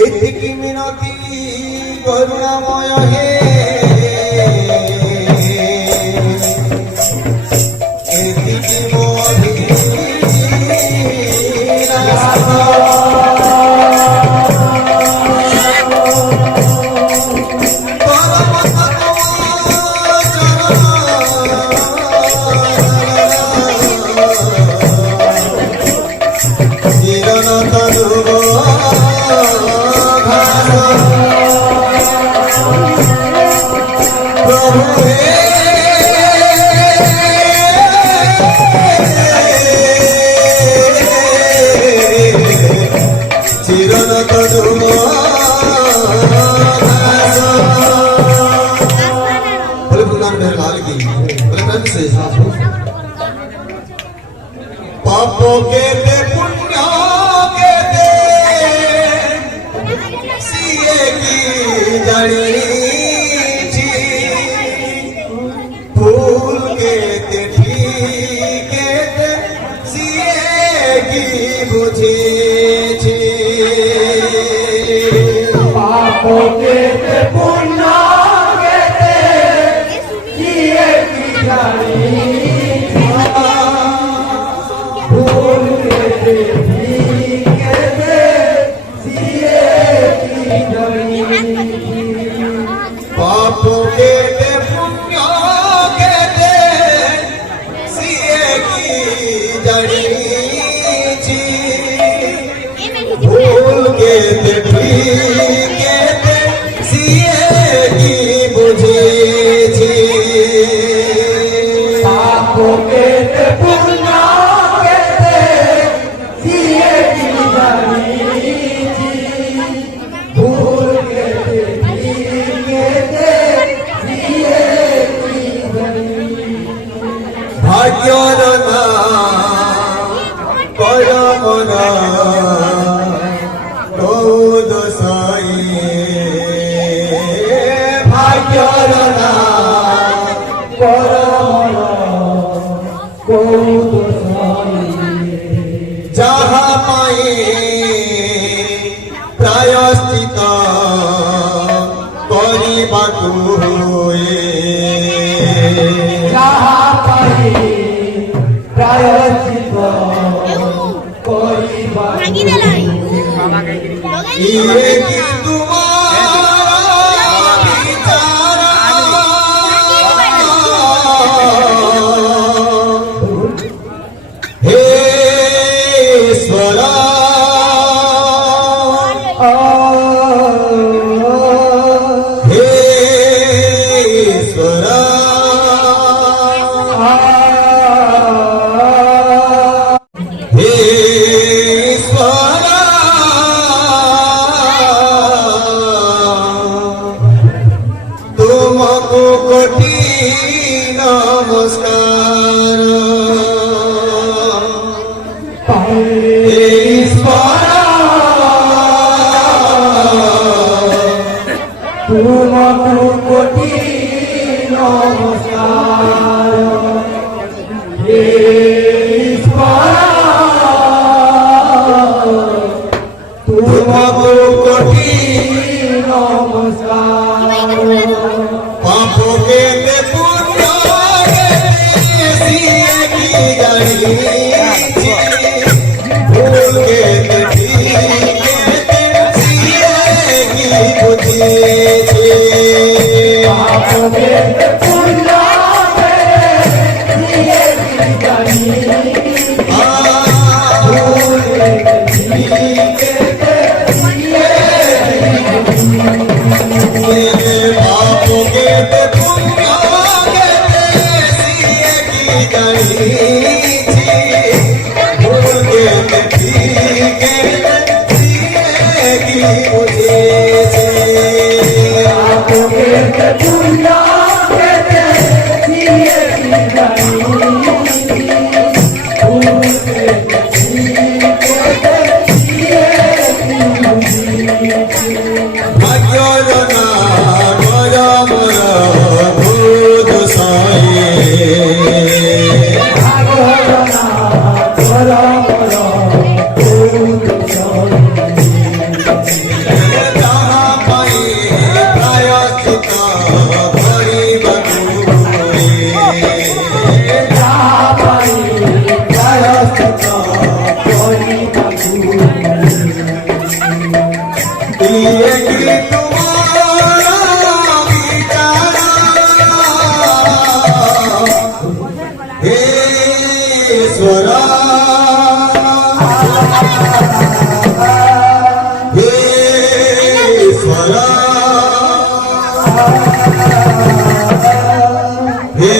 এতিকি মিনতি করুণাময় হে এতিকি মোহি पापों के दे पुण्यों के दे सीए की जड़ी जी फूल के दे ठीके दे सीए की बुझी जी पापों के दे पुण्यों के दे सीए की जड़ी पापों के दे पुण्यों के दे सीए की जड़ी जी भूल के दे ठीके दे सीए की बुझी जी पापों के दे पुण्यों के दे सीए की जड़ी जी भूल के दे भाग्यर ना परमना कौद साई भाग्यर ना परमना कौद साई जहाँ पाए प्रायश्चित करिबाकु होए जहाँ पाए प्रायश्चित करिबाकु ये कि तुम्हारा विचार हे ईश्वरा तुमको कोटि नमस्कार तुमको कोटि नमस्कार तुमको कोटि नमस्कार पापों के दे पुण्यों के दे सीए की जड़ी भूल के दे ठीके दे सीए की बुझी पापों के दे पुण्यों के दे सीए की जड़ी भूल के दे ठीके दे सीए पापों के दे पुण्यों के दे सीए की जड़ी भूल के दे ठीके दे सीए की बुझी पापों के दे पुण्यों के दे सीए की जड़ी भूल के दे ठीके दे सीए की बुझी भाग्यर ना ये कि तुम्हारा विचारा हे ईश्वरा हे ईश्वरा हे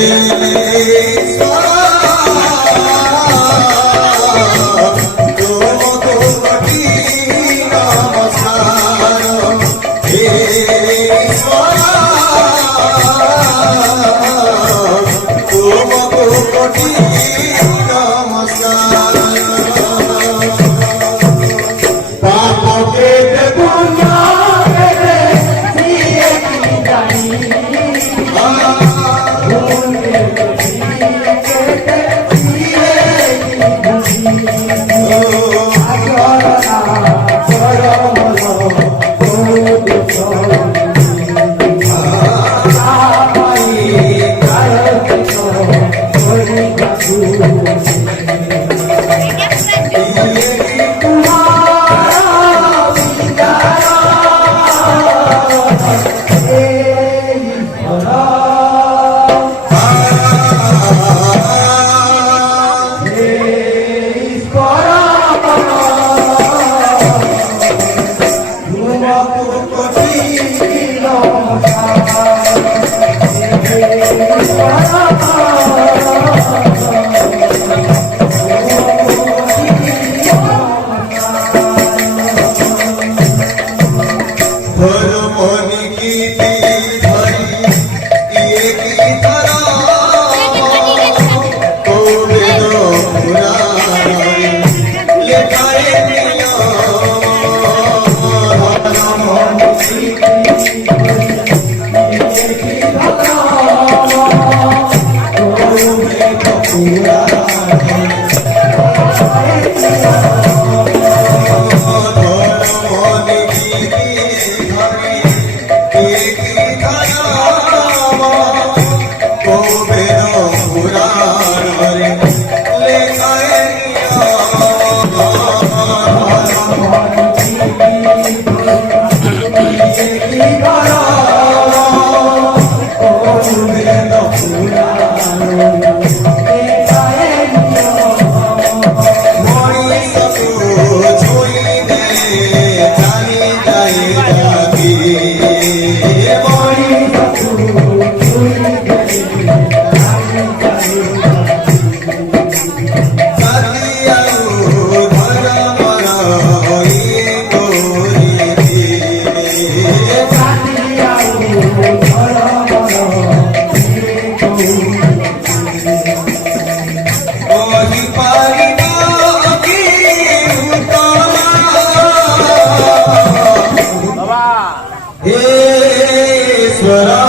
ईश्वरा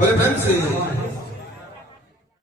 बोले फ्रेंड्स